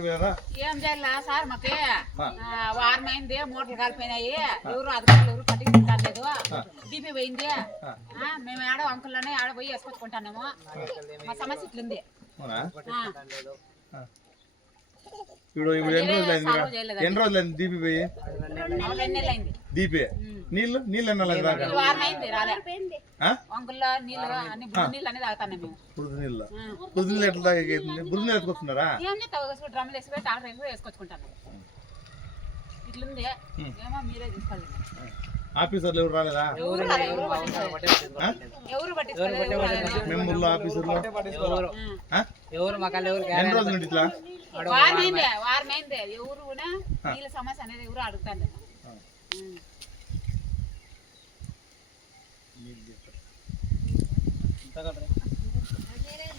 చెప్పారా? ఏం చేయాలా సార్ మాకే వారమైంది మోటార్లు కాలిపోయినాయి ఎవరు అధికారులు ఎవరు పట్టించుకుంటారు డీపీ పోయింది మేము ఆడ అంకుల్లోనే ఆడ పోయి వేసుకొచ్చుకుంటానేమో మా సమస్య ఇట్లుంది ఇప్పుడు ఎన్ని రోజులైంది దీపి పోయి? దీపి నీళ్ళు ఎన్నాళ్ళైంది? బురద నీళ్ళు ఎట్లా తాగేది? బురద నీళ్ళు ఎత్తుకొస్తున్నారా? డ్రమ్లు వేసి ట్రాక్టర్ వేసుకొచ్చుకుంటాను ఇట్లుంది ఏమో మీరే తీసుకోవాలి. ఆఫీసర్లు ఎవరు రాలేదా? మెంబర్లు ఆఫీసర్లు ఎన్ని రోజుల నుండి ఇట్లా? వారమైంది ఎవరు నీళ్ళ సమస్య అనేది ఎవరు అడుగుతాను.